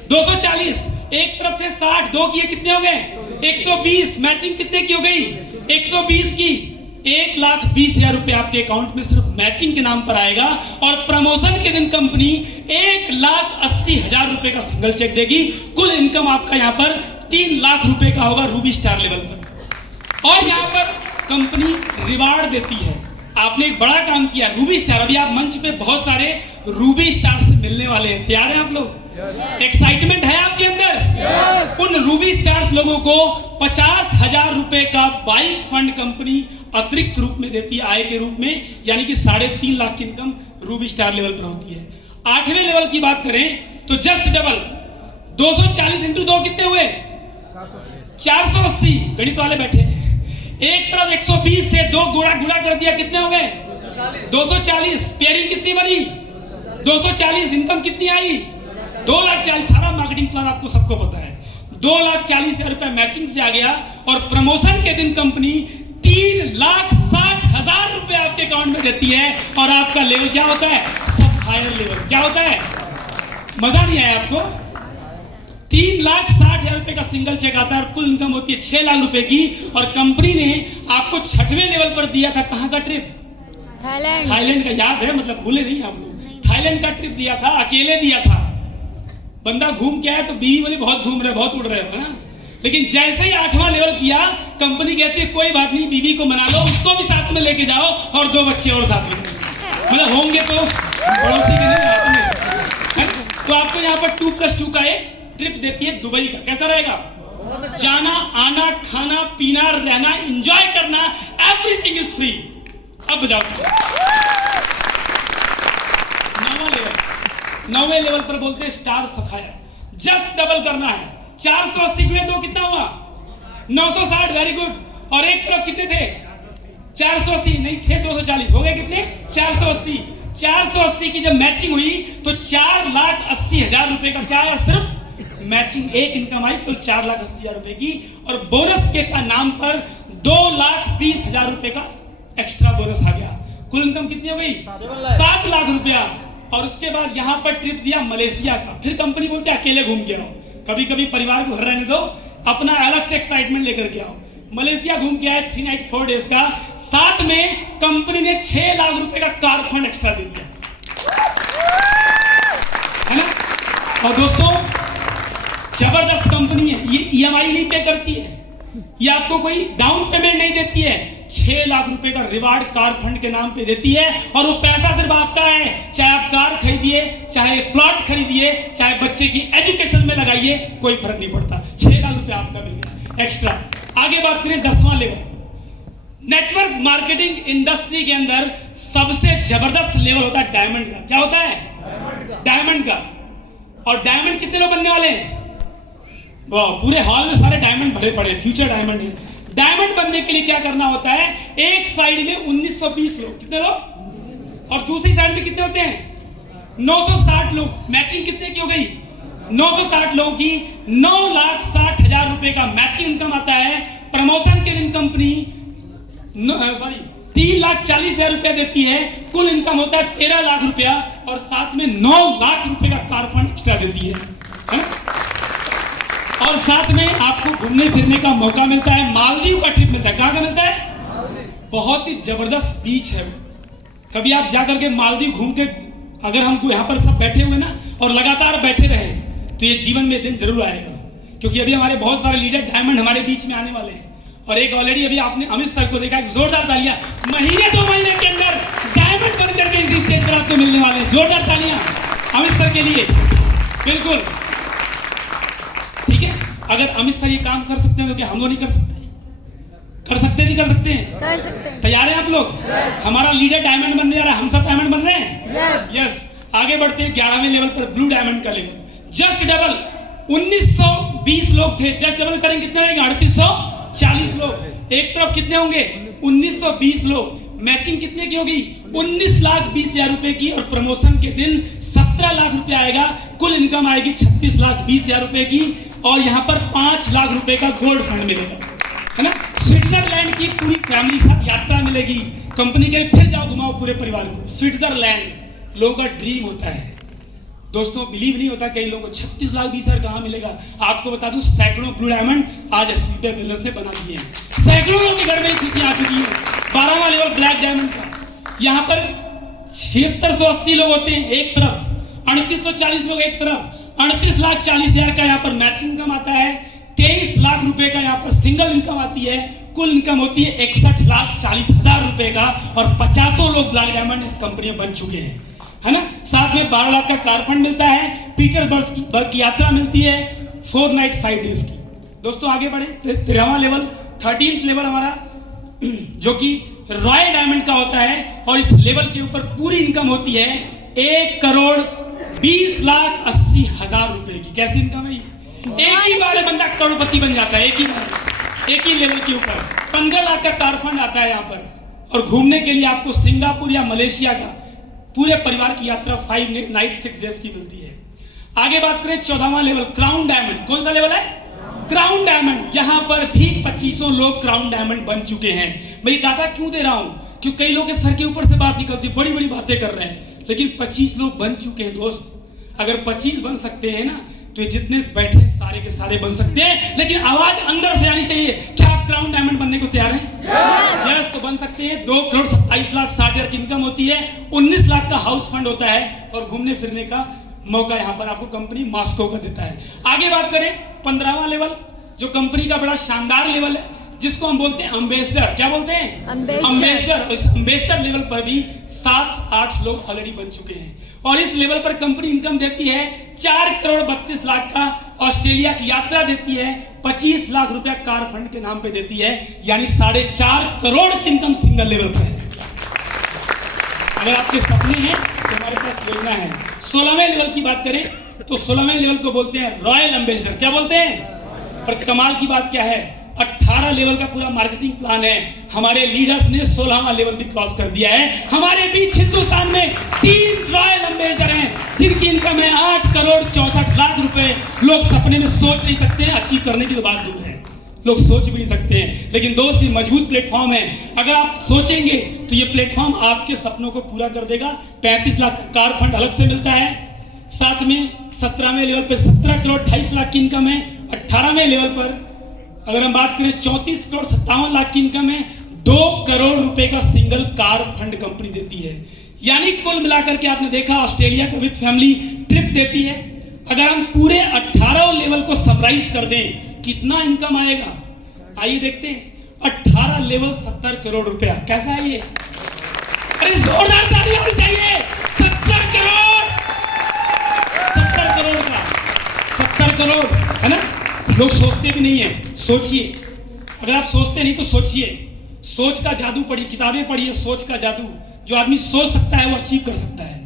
240। एक तरफ थे 60, 2 किए, कितने हो गए 120। मैचिंग कितने की हो गई 120 की। 1,20,000 रुपए आपके अकाउंट में सिर्फ मैचिंग के नाम पर आएगा। और प्रमोशन के दिन कंपनी 1,80,000 रुपए का सिंगल चेक देगी। कुल इनकम आपका यहाँ पर 3 लाख रुपए का होगा रूबी स्टार लेवल पर। और यहाँ पर कंपनी रिवार्ड देती है। आपने एक बड़ा काम किया, रूबी स्टार। अभी आप मंच पे बहुत सारे रूबी स्टार से मिलने वाले हैं, तैयार हैं आप लोग? एक्साइटमेंट है आपके अंदर? उन रूबी स्टार्स लोगों को 50,000 रुपए का बाइक फंड कंपनी अतिरिक्त रूप में देती है, आय के रूप में। यानी कि 3.5 लाख की इनकम रूबी स्टार लेवल पर होती है। 8वें लेवल की बात करें तो जस्ट डबल, 240 इंटू 2 कितने हुए 480। गणित वाले बैठे हैं। एक तरफ 120 थे, 2 गुणा कर दिया, कितने हो गए 240। पेयरिंग कितनी बनी 240 इनकम कितनी आई? 2,40,000। सारा मार्केटिंग प्लान आपको सबको पता है। 2,40,000 रुपए मैचिंग से आ गया और प्रमोशन के दिन कंपनी 3,60,000 रुपए आपके अकाउंट में देती है और आपका लेवल क्या होता है? सब हायर लेवल। क्या होता है? मजा नहीं आया आपको? 3,60,000 रुपए का सिंगल चेक आता है और कुल इनकम होती है 6 लाख रुपए की। और कंपनी ने आपको 6वें लेवल पर दिया था। कहां का ट्रिप? थाईलैंड का। याद है? मतलब भूले नहीं आप लोग। थाईलैंड का ट्रिप दिया था, अकेले दिया था। बंदा घूम के आया तो बीवी बोले बहुत घूम रहे, बहुत उड़ रहे हो ना। लेकिन जैसे ही 8वां लेवल किया, कंपनी कहती है कोई बात नहीं, बीवी को मना लो, उसको भी साथ में लेके जाओ और 2 बच्चे और साथ में। मतलब होंगे तो पड़ोसी के नहीं। तो आपको यहाँ पर 2+2 का एक ट्रिप देती है दुबई का। कैसा रहेगा? जाना, आना, खाना, पीना, रहना, एंजॉय करना, एवरीथिंग इज फ्री। अब जाओ 9वें लेवल पर बोलते हैं स्टार सफायर। जस्ट डबल करना है। 480 में 2 कितना हुआ? 960। Very good. और एक तरफ कितने थे? 480 नहीं थे, 240 हो गए। कितने? 480। 480 की जब मैचिंग हुई तो 4,80,000 रुपए का क्या आया? सिर्फ मैचिंग एक इनकम आई कुल 4,80,000 रुपए की। और बोनस के नाम पर 2,20,000 रुपए का एक्स्ट्रा बोनस आ गया। कुल इनकम कितनी हो गई? 7 लाख रुपया। और उसके बाद यहां पर ट्रिप दिया मलेशिया का। फिर कंपनी बोलती है अकेले घूम के आओ, कभी कभी परिवार को घर रहने दो, अपना अलग से एक्साइटमेंट लेकर के आओ। मलेशिया घूम के आए 3 नाइट 4 डेज का। साथ में कंपनी ने 6 लाख रुपए का कार फंड एक्स्ट्रा दे दिया, है ना। और दोस्तों जबरदस्त कंपनी है। ये ईएमआई नहीं पे करती है, ये आपको कोई डाउन पेमेंट नहीं देती है। 6 लाख रुपए का रिवार्ड कार फंड के नाम पे देती है। और वो पैसा सिर्फ आपका है। चाहे आप कार खरीदिए, चाहे प्लॉट खरीदिए, चाहे बच्चे की एजुकेशन में लगाइए, कोई फर्क नहीं पड़ता। 6 लाख रुपए आपका मिल गया एक्स्ट्रा। आगे बात करें 10वां लेवल। नेटवर्क मार्केटिंग इंडस्ट्री के अंदर सबसे जबरदस्त लेवल होता है डायमंड का। क्या होता है? डायमंड का। और डायमंड कितने लोग बनने वाले हैं? वाह, पूरे हॉल में सारे डायमंड भरे पड़े, फ्यूचर डायमंड है। डायमंड बनने के लिए क्या करना होता है? एक साइड में 1920 लोग। कितने लोग? और दूसरी साइड में कितने होते हैं? 960 लोग। मैचिंग कितने की हो गई? 960 लोगों की। 9,60,000 रुपए का मैचिंग इनकम आता है। प्रमोशन के दिन कंपनी 3,40,000 रुपया देती है। कुल इनकम होता है 13 लाख रुपया। और साथ में 9 लाख रुपए का कार फंड एक्स्ट्रा देती है ना? और साथ में आपको घूमने फिरने का मौका मिलता है। मालदीव का ट्रिप मिलता है। कहां का मिलता है? बहुत ही जबरदस्त बीच है। कभी आप जाकर के मालदीव घूम के, अगर हमको यहाँ पर सब बैठे हुए ना और लगातार बैठे रहे, तो ये जीवन में दिन जरूर आएगा। क्योंकि अभी हमारे बहुत सारे लीडर डायमंड हमारे बीच में आने वाले हैं। और एक ऑलरेडी अभी आपने अमित सर को देखा, जोरदार तालियां। महीने 2 महीने के अंदर डायमंड बन करके इसी स्टेज पर आपको मिलने वाले हैं। जोरदार तालियां अमित सर के लिए। बिल्कुल ठीक है। अगर अमित सर ये काम कर सकते हैं तो क्या हम लोग नहीं कर सकते? कर सकते नहीं कर सकते हैं? कर सकते हैं। तैयार हैं आप लोग? हमारा लीडर डायमंड बनने जा रहा है, हम सब डायमंड बन रहे हैं। यस। आगे बढ़ते हैं 11वें लेवल पर, ब्लू डायमंड का लेवल। जस्ट डबल 1920 लोग थे। जस्ट डबल करेंगे कितने रहेंगे? 3840 लोग। एक तरफ कितने होंगे? 1920 लोग। मैचिंग कितने की होगी? 19,20,000 रुपए की। और प्रमोशन के दिन 17 लाख रुपए आएगा। कुल इनकम आएगी 36,20,000 रुपए की। और यहाँ पर 5 लाख रुपए का गोल्ड फंड मिलेगा, है ना। स्विट्जरलैंड की पूरी फैमिली साथ यात्रा मिलेगी। कंपनी के फिर जाओ घुमाओ पूरे परिवार को। स्विट्जरलैंड लोगों का ड्रीम होता है। दोस्तों बिलीव नहीं होता कई लोगों को 36,20,000 कहां मिलेगा। आपको बता दूं सैकड़ों ब्लू डायमंड आज एसपी बिजनेस ने बना दिए हैं। सैकड़ों लोगों के घर में खुशी आ चुकी है। 12वां लेवल ब्लैक डायमंड का। यहाँ पर 7680 लोग होते हैं एक तरफ, 3840 लोग एक तरफ। 38,40,000 का यहाँ पर मैचिंग इनकम आता है। 23 लाख रुपए का यहाँ पर सिंगल इनकम आती है। कुल इनकम होती है 61,40,000 रुपए का। और 50 लोग ब्लैक डायमंड इस कंपनी में बन चुके हैं, है ना। साथ में 12 लाख का कार फंड मिलता है। पीटर्सबर्ग की यात्रा मिलती है 4 नाइट 5 डेज की। दोस्तों आगे बढ़े 13वां लेवल, 13th लेवल हमारा जो कि रॉयल डायमंड का होता है। और इस लेवल के ऊपर पूरी इनकम होती है 1,20,80,000 रुपए की। कैसी इनकम है ये? एक ही बार में बंदा करोड़पति बन जाता है। एक ही लेवल के ऊपर 15 लाख का कार फंड आता है यहाँ पर। और घूमने के लिए आपको सिंगापुर या मलेशिया का पूरे परिवार की यात्रा 5 नाइट 6 डेज की मिलती है। आगे बात करें 14वां लेवल क्राउन डायमंड। कौन सा लेवल है? Crown diamond. यहां पर भी 2500 लोग क्राउन डायमंड बन चुके हैं। मैं डाटा क्यों दे रहा हूं? क्योंकि कई लोग के सर के ऊपर से बात निकलती, बड़ी बड़ी बातें कर रहे हैं, लेकिन 25 लोग बन चुके हैं दोस्त। अगर 25 बन सकते हैं ना, तो ये जितने बैठे सारे के सारे बन सकते हैं, लेकिन आवाज अंदर से आनी चाहिए। क्या आप क्राउन डायमंड बनने को तैयार हैं? यस, तो बन सकते हैं। 2 करोड़ 27 लाख 60 हजार की इनकम होती है, 19 लाख का हाउस फंड होता है, और घूमने फिरने का मौका यहाँ पर आपको कंपनी मॉस्को का देता है। आगे बात करें 15वां लेवल, जो कंपनी का बड़ा शानदार लेवल है, जिसको हम बोलते हैं अम्बेसडर। क्या बोलते हैं? अम्बेसडर। इस अम्बेसडर लेवल पर भी 7-8 लोग ऑलरेडी बन चुके हैं, और इस लेवल पर कंपनी इनकम देती है 4 करोड़ 32 लाख का ऑस्ट्रेलिया की यात्रा देती है, 25 लाख रुपया कार फंड के नाम पे देती है, यानी 4.5 करोड़ की इनकम सिंगल लेवल पर है। अगर आपके सपने हैं तो हमारे पास योजना है। 16वें लेवल की बात करें तो 16वें लेवल को बोलते हैं रॉयल एम्बेसडर। क्या बोलते हैं? और कमाल की बात क्या है, 18 लेवल का पूरा मार्केटिंग प्लान है। हमारे लीडर्स ने 16वां लेवल भी क्रॉस कर दिया है। हमारे बीच हिंदुस्तान में 3 रॉयल एम्बेसडर हैं, जिनकी इनकम है 8 करोड़ 64 लाख रुपए। लोग सपने में सोच नहीं सकते हैं, अचीव करने की तो बात दूर है, लोग सोच भी नहीं सकते हैं। लेकिन दोस्त, ये मजबूत प्लेटफॉर्म है। अगर आप सोचेंगे तो ये प्लेटफॉर्म आपके सपनों को पूरा कर देगा। 35 लाख का कार फंड अलग से मिलता है, साथ में 17वें लेवल पे 17 करोड़ 28 लाख की इनकम है। 18वें लेवल पर अगर हम बात करें 34 करोड़ 57 लाख की इनकम है, 2 करोड़ रुपए का सिंगल कार फंड कंपनी देती है। यानी कुल मिलाकर के आपने देखा ऑस्ट्रेलिया का विद फैमिली ट्रिप देती है। अगर हम पूरे 18 लेवल को समराइज कर दें, कितना इनकम आएगा? आइए देखते हैं। 18 लेवल 70 करोड़ रुपया। कैसा है ये? अरे जोरदार ताली होनी चाहिए। 70 करोड़, 70 करोड़ का 70 करोड़ है ना। लोग सोचते भी नहीं है। सोचिए, अगर आप सोचते नहीं तो सोचिए। सोच का जादू पढ़िए, किताबें पढ़िए, सोच का जादू। जो आदमी सोच सकता है वो अचीव कर सकता है।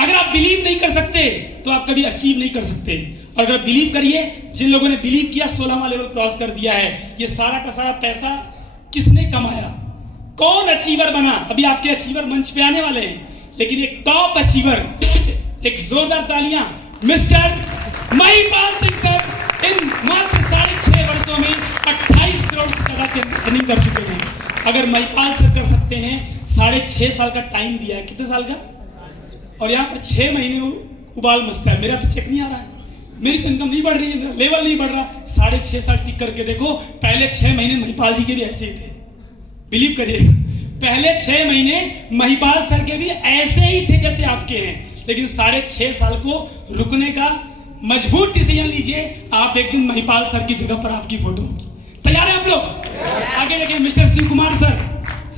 अगर आप बिलीव नहीं कर सकते तो आप कभी अचीव नहीं कर सकते। और अगर बिलीव करिए, जिन लोगों ने बिलीव किया 16वां लेवल क्रॉस कर दिया है। ये सारा का सारा पैसा किसने कमाया? कौन अचीवर बना? अभी आपके अचीवर मंच पे आने वाले हैं, लेकिन एक टॉप अचीवर, एक जोरदार तालियां, मिस्टर महिपाल सिंह सर इन मात्र 6.5 वर्षों में 28 करोड़ से ज्यादा की अर्निंग कर चुके हैं। अगर महिपाल सर कर सकते हैं, 6.5 साल का टाइम दिया है। कितने साल का? और यहाँ पर 6 महीने उबाल मचता है। मेरा तो चेक नहीं आ रहा है, मेरी तो इनकम नहीं बढ़ रही है, मेरा लेवल नहीं बढ़ रहा। 6.5 साल टिक करके देखो। पहले 6 महीने महिपाल जी के भी ऐसे ही थे, बिलीव करिए। पहले 6 महीने महिपाल सर के भी ऐसे ही थे जैसे आपके हैं, लेकिन 6.5 साल को रुकने का मजबूत डिसीजन लीजिए। आप एक दिन महिपाल सर की जगह पर आपकी फोटो होगी। तैयार है आप लोग? आगे देखिए मिस्टर शिव कुमार सर,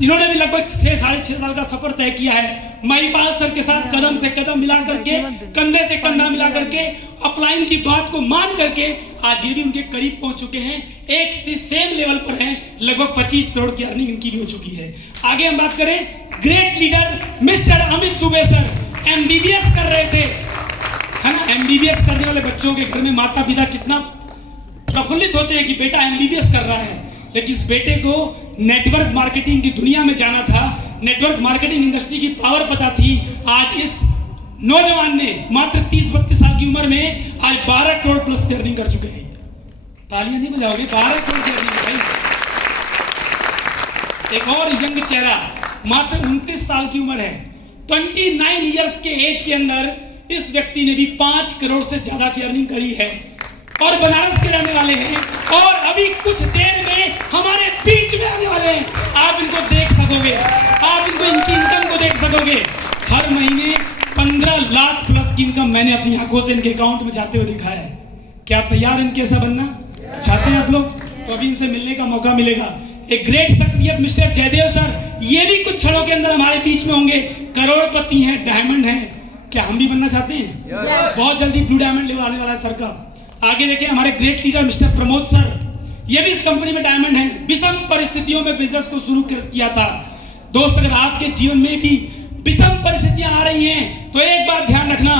इन्होंने भी लगभग 6-6.5 साल का सफर तय किया है। महिपाल सर के साथ कदम से कदम मिला करके, कंधे से कंधा मिला करके, अपलाइन की बात को मान करके आज ये भी उनके करीब पहुंच चुके हैं। एक से सेम लेवल पर हैं। लगभग 25 करोड़ की अर्निंग इनकी भी हो चुकी है। आगे हम बात करें great leader mister Amit Dubey sir, MBBS कर रहे थे, है ना। MBBS करने वाले बच्चों के घर में माता पिता कितना प्रफुल्लित होते हैं कि बेटा MBBS कर रहा है, लेकिन इस बेटे को नेटवर्क मार्केटिंग की दुनिया में जाना था, नेटवर्क मार्केटिंग इंडस्ट्री की पावर पता थी। आज इस नौजवान ने मात्र 30-32 साल की उम्र में आज 12 करोड़ प्लस की अर्निंग कर चुके हैं। तालियां नहीं बजाओगे? 12 करोड़ की अर्निंग भाई। एक और यंग चेहरा, मात्र 29 साल की उम्र है, 29 इयर्स के एज के अंदर इस व्यक्ति ने भी 5 करोड़ से ज्यादा की अर्निंग करी है, और बनारस के रहने वाले हैं, और अभी कुछ देर में हमारे बीच में आने वाले हैं। आप इनको देख सकोगे, आप इनको इनकी इनकम को देख सकोगे। हर महीने 15 लाख प्लस की इनकम मैंने अपनी आंखों से इनके अकाउंट में जाते हुए दिखा है। क्या आप तैयार इनके ऐसा बनना चाहते हैं आप लोग? तो अभी इनसे मिलने का मौका मिलेगा। एक ग्रेट शख्सियत मिस्टर जयदेव सर, ये भी कुछ क्षणों के अंदर हमारे बीच में होंगे। करोड़पति हैं, डायमंड हैं। क्या हम भी बनना चाहते हैं? बहुत जल्दी ब्लू डायमंड लेवल आने वाला है सर का। आगे देखें हमारे great leader mister Pramod sir, ये भी इस कंपनी में डायमंड हैं। विषम परिस्थितियों में बिजनेस को शुरू किया था। दोस्त, अगर आपके जीवन में भी विषम परिस्थितियां आ रही हैं तो एक बात ध्यान रखना,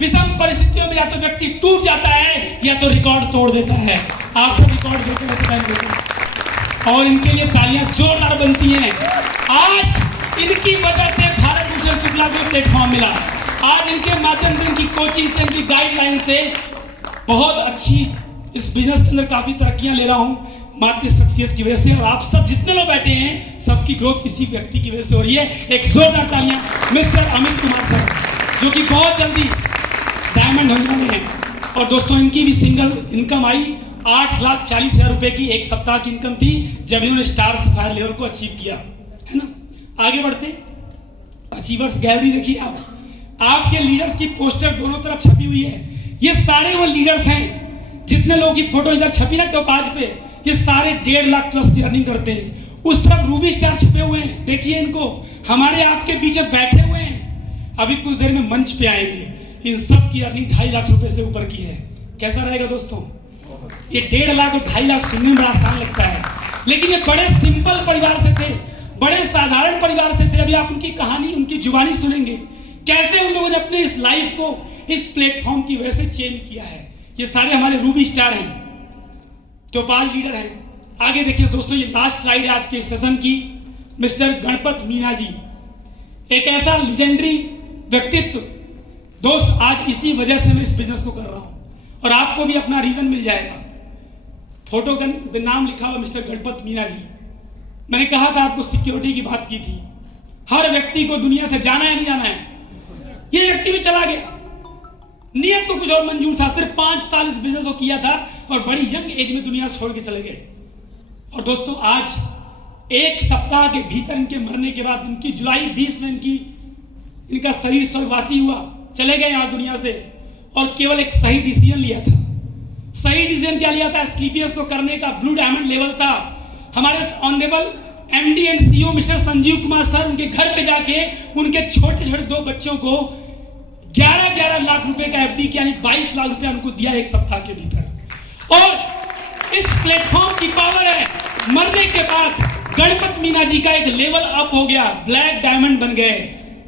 विषम परिस्थितियों में या तो व्यक्ति टूट जाता है या तो रिकॉर्ड तोड़ देता है। आप सब रिकॉर्ड देते हैं और इनके लिए तालियां जोरदार बनती हैं। आज इनकी वजह से भारत भूषण मिस्टर शुक्ला को प्लेटफॉर्म मिला। आज इनके माध्यम से, इनकी कोचिंग से, इनकी गाइडलाइन से बहुत अच्छी इस बिजनेस के अंदर काफी तरक्कियां ले रहा हूं मात्र शख्सियत की वजह से। और आप सब जितने लोग बैठे हैं, सबकी ग्रोथ इसी व्यक्ति की वजह से हो रही है। एक जोरदार तालियां मिस्टर अमित कुमार सर, जो कि बहुत जल्दी डायमंड होने वाले हैं। और दोस्तों, इनकी भी सिंगल इनकम आई 8,40,000 रुपए की एक सप्ताह की इनकम थी जब इन्होंने स्टार सफायर लेवल को अचीव किया, है ना। आगे बढ़ते, अचीवर्स गैलरी देखिए आप, आपके लीडर्स की पोस्टर दोनों तरफ छपी हुई है। ये सारे वो लीडर्स हैं जितने लोगों की फोटो इधर छपी ना टॉप 5 पे, ये सारे 1.5 लाख प्लस की अर्निंग करते हैं। उस तरफ रूबी स्टार छपे हुए हैं, देखिए इनको, हमारे आपके बीच में बैठे हुए हैं, अभी कुछ देर में मंच पे आएंगे। इन सब की अर्निंग 2.5 लाख रुपए से ऊपर की है। कैसा रहेगा दोस्तों? ये 1.5 लाख और 2.5 लाख सुनने में बड़ा आसान लगता है, लेकिन ये बड़े सिंपल परिवार से थे, बड़े साधारण परिवार से थे। अभी आप उनकी कहानी, उनकी जुबानी सुनेंगे, कैसे उन लोगों ने अपने इस लाइफ को इस प्लेटफॉर्म की वजह से चेंज किया है। ये सारे हमारे रूबी स्टार हैं, टोपाल लीडर हैं। आगे देखिए दोस्तों, ये लास्ट स्लाइड है आज के सेशन की। मिस्टर गणपत मीना जी, एक ऐसा लेजेंडरी व्यक्तित्व दोस्त, आज इसी वजह से मैं इस बिजनेस को कर रहा हूं और आपको भी अपना रीजन मिल जाएगा। फोटो का नाम लिखा हुआ मिस्टर गणपत मीना जी। मैंने कहा था आपको, सिक्योरिटी की बात की थी, हर व्यक्ति को दुनिया से जाना है, नहीं जाना है। ये व्यक्ति भी चला गया, नियत को कुछ और मंजूर था, सिर्फ 5 साल इस बिजनेस को किया था और बड़ी यंग एज में दुनिया छोड़ के चले गए। और दोस्तों, आज एक सप्ताह के भीतर इनके मरने के बाद, इनकी जुलाई 20 में इनका शरीर स्वर्गवासी हुआ, चले गए आज दुनिया से। और केवल एक सही डिसीजन लिया था। सही डिसीजन क्या लिया था? स्लीपियस को करने का ब्लू डायमंड लेवल था। हमारे honourable MD and CEO mister Sanjeev Kumar sir उनके घर पे जाके उनके छोटे छोटे 2 बच्चों को 11-11 लाख रुपए का एफडी यानी 22 लाख रुपया उनको दिया एक सप्ताह के भीतर। और इस प्लेटफॉर्म की पावर है, मरने के बाद गणपत मीना जी का एक लेवल अप हो गया, ब्लैक डायमंड बन गए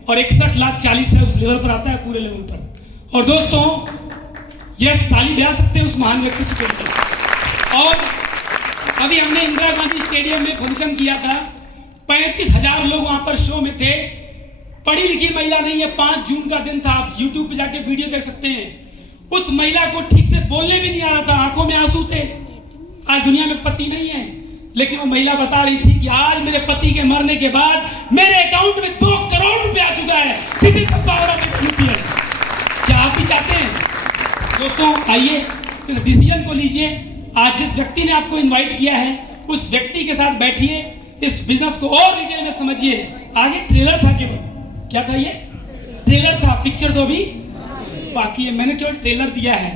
और 61,40,000 है उस लेवल पर आता है, पूरे लेवल पर। और दोस्तों, यह ताली बजा सकते हैं उस महान व्यक्तित्व के लिए। और अभी हमने इंदिरा गांधी स्टेडियम में फंक्शन किया था, 35,000 लोग वहां पर शो में थे। पढ़ी लिखी महिला नहीं है, 5 जून का दिन था, आप यूट्यूब पे जाके वीडियो देख सकते हैं। उस महिला को ठीक से बोलने भी नहीं आ रहा था, आंखों में आंसू थे। आज दुनिया में पति नहीं है, लेकिन वो महिला बता रही थी कि आज मेरे पति के मरने के बाद मेरे अकाउंट में 2 करोड़ रुपए आ चुका है। किसी का पावर है, क्या आप भी चाहते हैं? दोस्तों, आइए इस डिसीजन को लीजिए। आज जिस व्यक्ति ने आपको इनवाइट किया है, उस व्यक्ति के साथ बैठिए, इस बिजनेस को और डिटेल में समझिए। आज ये ट्रेलर था, केवल क्या था? ये ट्रेलर था, पिक्चर तो अभी बाकी है। मैंने केवल ट्रेलर दिया है।